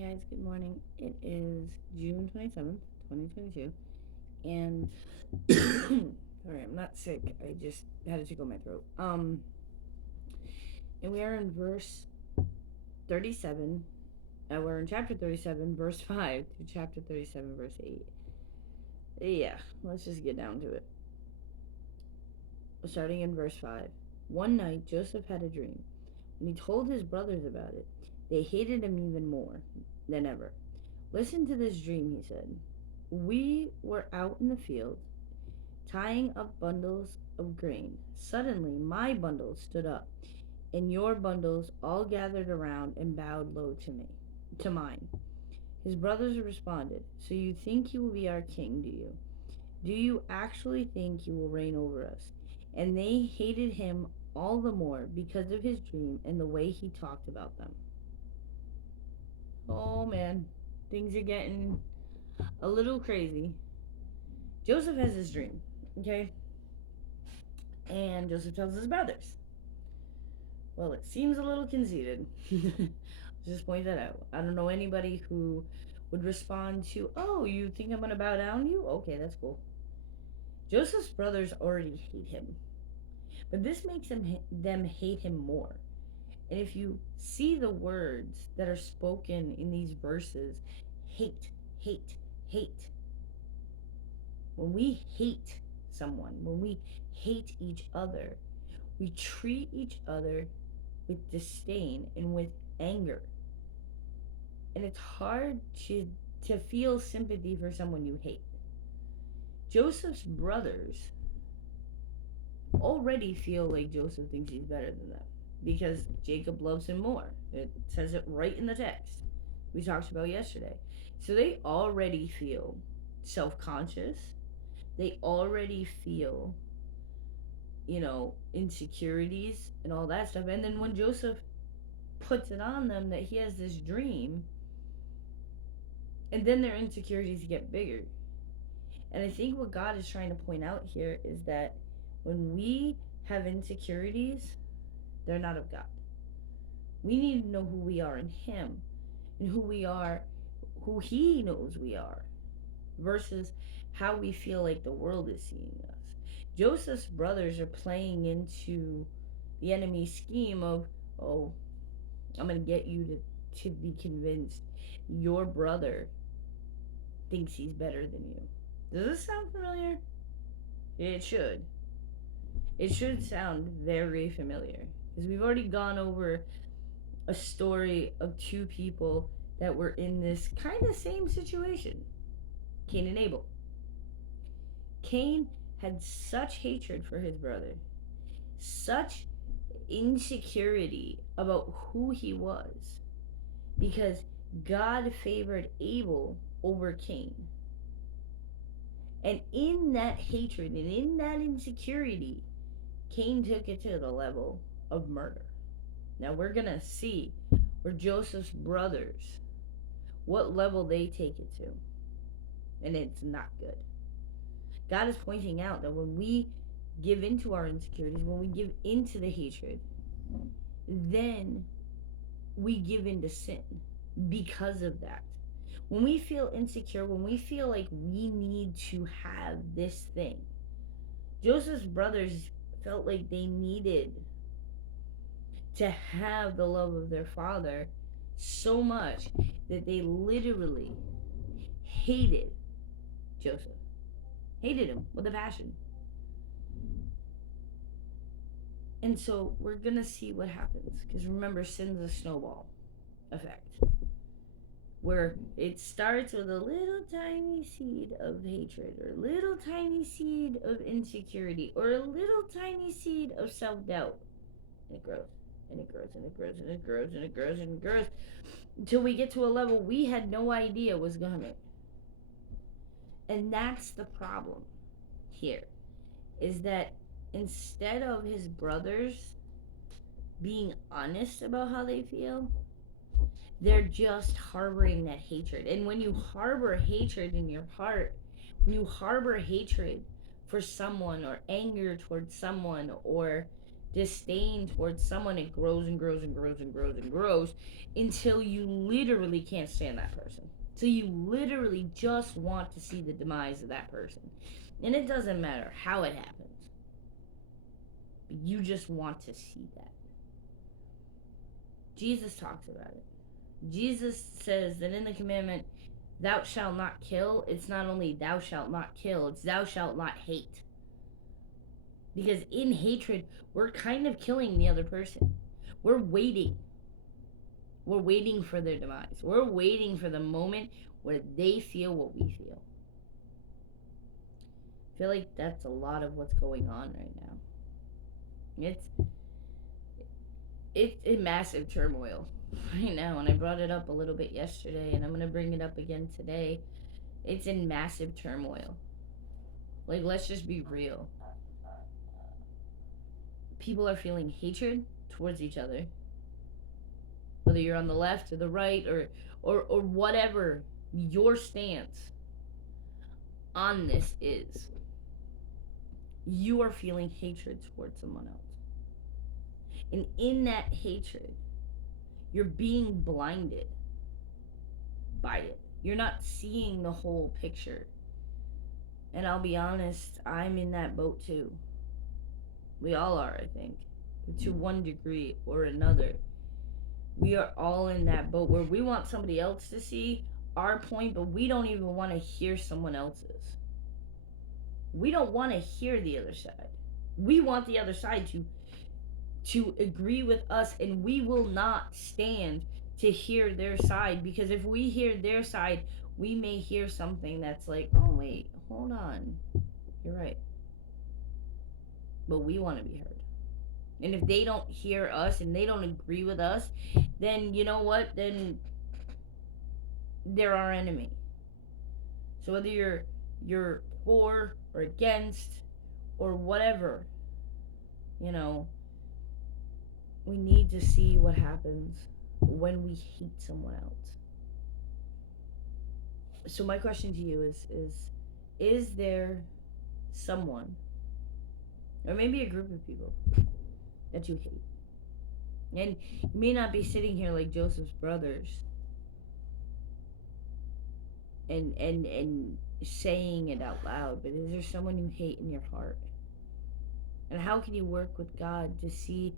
Hey guys, good morning. It is June 27th, 2022. And sorry, I'm not sick. I just had to tickle my throat. And we are in verse 37. We're in chapter 37, verse 5 to chapter 37, verse 8. Yeah, let's just get down to it. Starting in verse 5. One night, Joseph had a dream. When he told his brothers about it, they hated him even more than ever. Listen to this dream, he said. We were out in the field, tying up bundles of grain. Suddenly, my bundles stood up, and your bundles all gathered around and bowed low to mine. His brothers responded, "So you think you will be our king, do you? Do you actually think you will reign over us?" And they hated him all the more because of his dream and the way he talked about them. Oh man, things are getting a little crazy. Joseph has this dream, okay? And Joseph tells his brothers. Well, it seems a little conceited. Just point that out. I don't know anybody who would respond to, "Oh, you think I'm gonna bow down to you? Okay, that's cool." Joseph's brothers already hate him, but this makes them hate him more. And if you see the words that are spoken in these verses, hate, hate, hate. When we hate someone, when we hate each other, we treat each other with disdain and with anger. And it's hard to feel sympathy for someone you hate. Joseph's brothers already feel like Joseph thinks he's better than them because Jacob loves him more. It says it right in the text we talked about yesterday. So they already feel self conscious. They already feel, insecurities and all that stuff. And then when Joseph puts it on them that he has this dream, and then their insecurities get bigger. And I think what God is trying to point out here is that when we have insecurities, they're not of God. We need to know who we are in Him and who we are, who He knows we are, versus how we feel like the world is seeing us. Joseph's brothers are playing into the enemy's scheme of, "Oh, I'm going to get you to be convinced your brother thinks he's better than you." Does this sound familiar? It should. It should sound very familiar. Because we've already gone over a story of two people that were in this kind of same situation, Cain and Abel. Cain had such hatred for his brother, such insecurity about who he was, because God favored Abel over Cain. And in that hatred and in that insecurity, Cain took it to the level of murder. Now we're going to see where Joseph's brothers, what level they take it to. And it's not good. God is pointing out that when we give into our insecurities, when we give into the hatred, then we give into sin because of that. When we feel insecure, when we feel like we need to have this thing, Joseph's brothers felt like they needed to have the love of their father so much that they literally hated Joseph. Hated him with a passion. And so we're going to see what happens. Because remember, sin's a snowball effect. Where it starts with a little tiny seed of hatred, or a little tiny seed of insecurity, or a little tiny seed of self doubt. And it grows, and it grows, and it grows, and it grows, and it grows, and it grows, until we get to a level we had no idea was coming. And that's the problem here, is that instead of his brothers being honest about how they feel, they're just harboring that hatred. And when you harbor hatred in your heart, when you harbor hatred for someone or anger towards someone or disdain towards someone, it grows and grows and grows and grows and grows until you literally can't stand that person. So you literally just want to see the demise of that person. And it doesn't matter how it happens. But you just want to see that. Jesus talks about it. Jesus says that in the commandment, thou shalt not kill, it's not only thou shalt not kill, it's thou shalt not hate. Because in hatred, we're kind of killing the other person. We're waiting. We're waiting for their demise. We're waiting for the moment where they feel what we feel. I feel like that's a lot of what's going on right now. It's in massive turmoil right now, and I brought it up a little bit yesterday, and I'm gonna bring it up again today. It's in massive turmoil. Like, let's just be real. People are feeling hatred towards each other, whether you're on the left or the right, or whatever your stance on this is. You are feeling hatred towards someone else, and in that hatred, you're being blinded by it. You're not seeing the whole picture. And I'll be honest, I'm in that boat too. We all are, I think, to one degree or another. We are all in that boat where we want somebody else to see our point, but we don't even want to hear someone else's. We don't want to hear the other side. We want the other side to agree with us, and we will not stand to hear their side, because if we hear their side, we may hear something that's like, oh wait, hold on, you're right. But we want to be heard. And if they don't hear us and they don't agree with us, then you know what? Then they're our enemy. So whether you're for or against or whatever, you know, we need to see what happens when we hate someone else. So my question to you is there someone, or maybe a group of people, that you hate? And you may not be sitting here like Joseph's brothers and saying it out loud, but is there someone you hate in your heart? And how can you work with God to see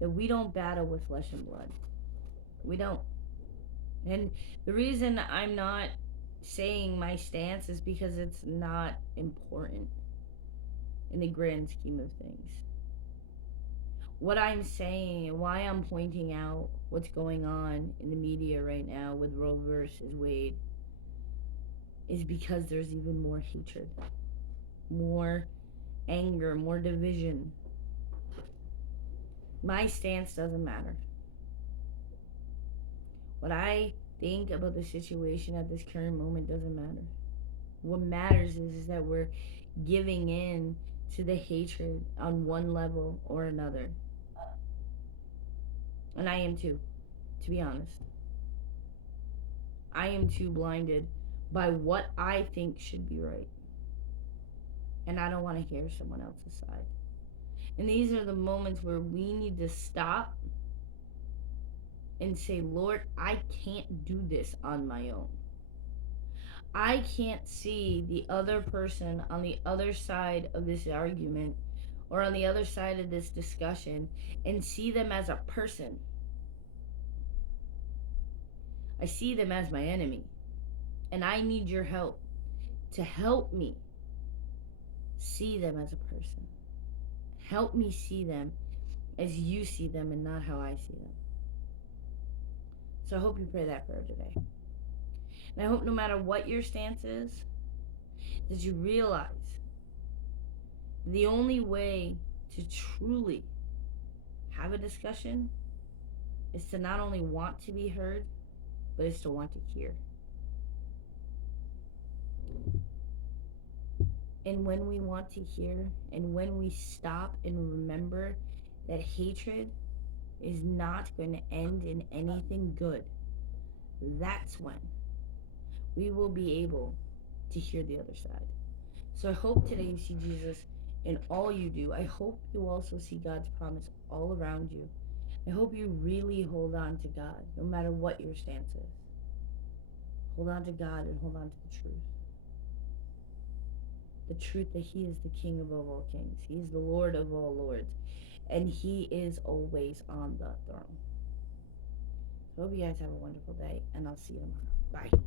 that we don't battle with flesh and blood? We don't. And the reason I'm not saying my stance is because it's not important in the grand scheme of things. What I'm saying and why I'm pointing out what's going on in the media right now with Roe versus Wade is because there's even more hatred, more anger, more division. My stance doesn't matter. What I think about the situation at this current moment doesn't matter. What matters is that we're giving in to the hatred on one level or another. And I am too, to be honest. I am too blinded by what I think should be right. And I don't want to hear someone else's side. And these are the moments where we need to stop and say, Lord, I can't do this on my own. I can't see the other person on the other side of this argument or on the other side of this discussion and see them as a person. I see them as my enemy. And I need your help to help me see them as a person. Help me see them as you see them and not how I see them. So I hope you pray that prayer today. And I hope no matter what your stance is, that you realize the only way to truly have a discussion is to not only want to be heard, but is to want to hear. And when we want to hear, and when we stop and remember that hatred is not going to end in anything good, that's when we will be able to hear the other side. So I hope today you see Jesus in all you do. I hope you also see God's promise all around you. I hope you really hold on to God, no matter what your stance is. Hold on to God and hold on to the truth. The truth that He is the King above all kings. He is the Lord of all lords. And He is always on the throne. So I hope you guys have a wonderful day, and I'll see you tomorrow. Bye.